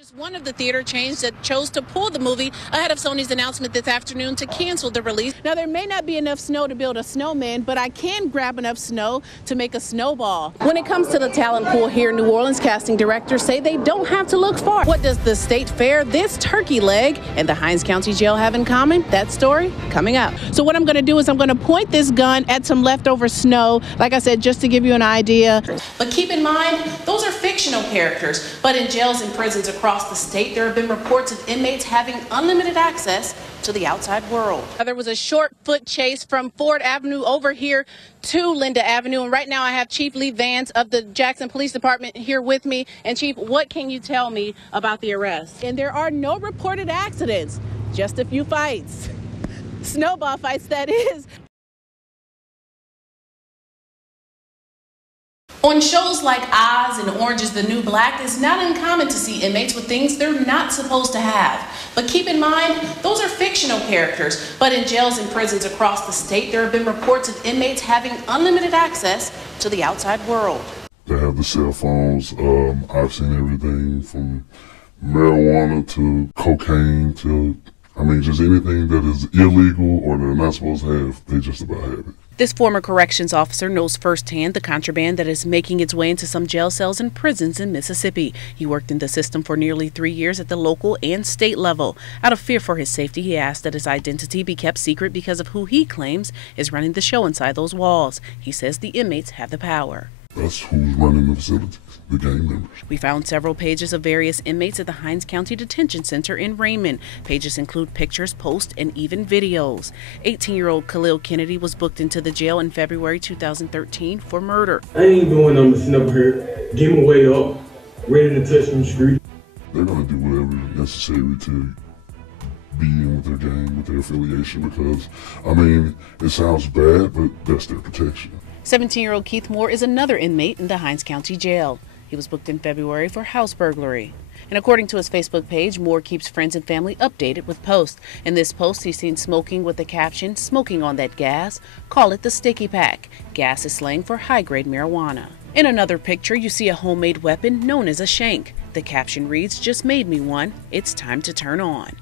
Just one of the theater chains that chose to pull the movie ahead of Sony's announcement this afternoon to cancel the release. Now, there may not be enough snow to build a snowman, but I can grab enough snow to make a snowball. When it comes to the talent pool here in New Orleans, casting directors say they don't have to look far. What does the state fair, this turkey leg, and the Hinds County Jail have in common? That story coming up. So what I'm going to do is I'm going to point this gun at some leftover snow, like I said, just to give you an idea. But keep in mind, those are fictional characters, but in jails and prisons across the state, there have been reports of inmates having unlimited access to the outside world. There was a short foot chase from Ford Avenue over here to Linda Avenue, and right now I have Chief Lee Vance of the Jackson Police Department here with me. And Chief, what can you tell me about the arrest? And there are no reported accidents, just a few fights. Snowball fights, that is. On shows like Oz and Orange is the New Black, it's not uncommon to see inmates with things they're not supposed to have. But keep in mind, those are fictional characters. But in jails and prisons across the state, there have been reports of inmates having unlimited access to the outside world. They have the cell phones. I've seen everything from marijuana to cocaine to, just anything that is illegal or they're not supposed to have, they just about have it. This former corrections officer knows firsthand the contraband that is making its way into some jail cells and prisons in Mississippi. He worked in the system for nearly 3 years at the local and state level. Out of fear for his safety, he asked that his identity be kept secret because of who he claims is running the show inside those walls. He says the inmates have the power. That's who's running the facilities, the gang members. We found several pages of various inmates at the Hinds County Detention Center in Raymond. Pages include pictures, posts, and even videos. 18-year-old Khalil Kennedy was booked into the jail in February 2013 for murder. I ain't doing no snuff here. Give my way up, ready to touch them street. They're going to do whatever necessary to be in with their gang, with their affiliation, because, it sounds bad, but that's their protection. 17-year-old Keith Moore is another inmate in the Hinds County Jail. He was booked in February for house burglary. And according to his Facebook page, Moore keeps friends and family updated with posts. In this post, he's seen smoking with the caption, "Smoking on that gas. Call it the sticky pack. Gas is slang for high-grade marijuana." In another picture, you see a homemade weapon known as a shank. The caption reads, "Just made me one. It's time to turn on."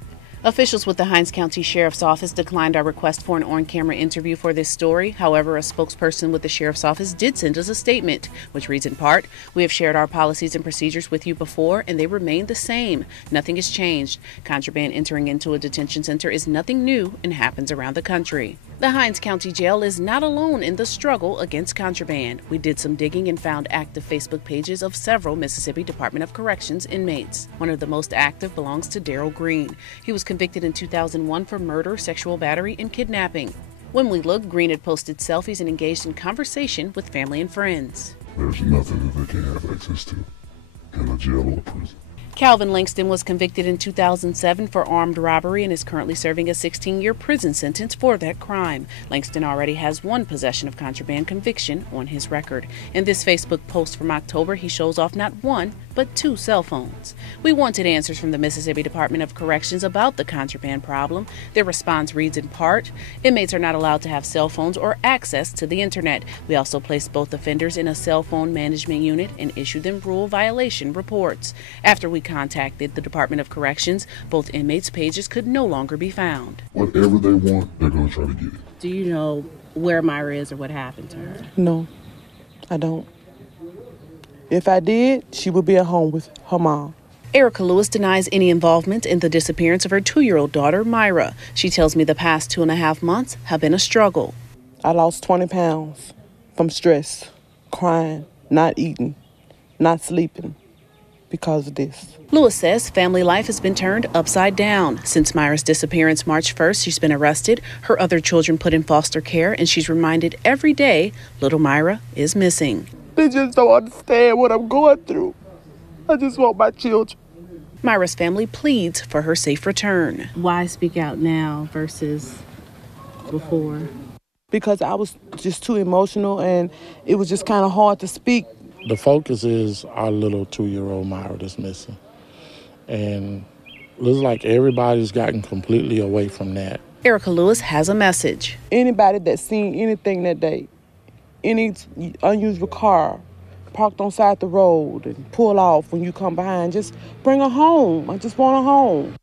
Officials with the Hinds County Sheriff's Office declined our request for an on-camera interview for this story. However, a spokesperson with the Sheriff's Office did send us a statement, which reads in part, "We have shared our policies and procedures with you before, and they remain the same. Nothing has changed. Contraband entering into a detention center is nothing new and happens around the country." The Hinds County Jail is not alone in the struggle against contraband. We did some digging and found active Facebook pages of several Mississippi Department of Corrections inmates. One of the most active belongs to Daryl Green. He was convicted in 2001 for murder, sexual battery, and kidnapping. When we looked, Green had posted selfies and engaged in conversation with family and friends. There's nothing that they can't have access to in a jail or a prison. Calvin Langston was convicted in 2007 for armed robbery and is currently serving a 16-year prison sentence for that crime. Langston already has one possession of contraband conviction on his record. In this Facebook post from October, he shows off not one, but 2 cell phones. We wanted answers from the Mississippi Department of Corrections about the contraband problem. Their response reads in part, "Inmates are not allowed to have cell phones or access to the internet. We also placed both offenders in a cell phone management unit and issued them rule violation reports." After we contacted the Department of Corrections, both inmates' pages could no longer be found. Whatever they want, they're going to try to get it. Do you know where Myra is or what happened to her? No, I don't. If I did, she would be at home with her mom. Erica Lewis denies any involvement in the disappearance of her 2-year-old daughter, Myra. She tells me the past 2.5 months have been a struggle. I lost 20 pounds from stress, crying, not eating, not sleeping because of this. Lewis says family life has been turned upside down. Since Myra's disappearance March 1st, she's been arrested, her other children put in foster care, and she's reminded every day little Myra is missing. They just don't understand what I'm going through. I just want my children. Myra's family pleads for her safe return. Why speak out now versus before? Because I was just too emotional and it was just kind of hard to speak. The focus is our little 2-year-old Myra that's missing. And it looks like everybody's gotten completely away from that. Erica Lewis has a message. Anybody that's seen anything that day, any unusual car, parked on side the road and pull off when you come behind. Just bring her home. I just want her home.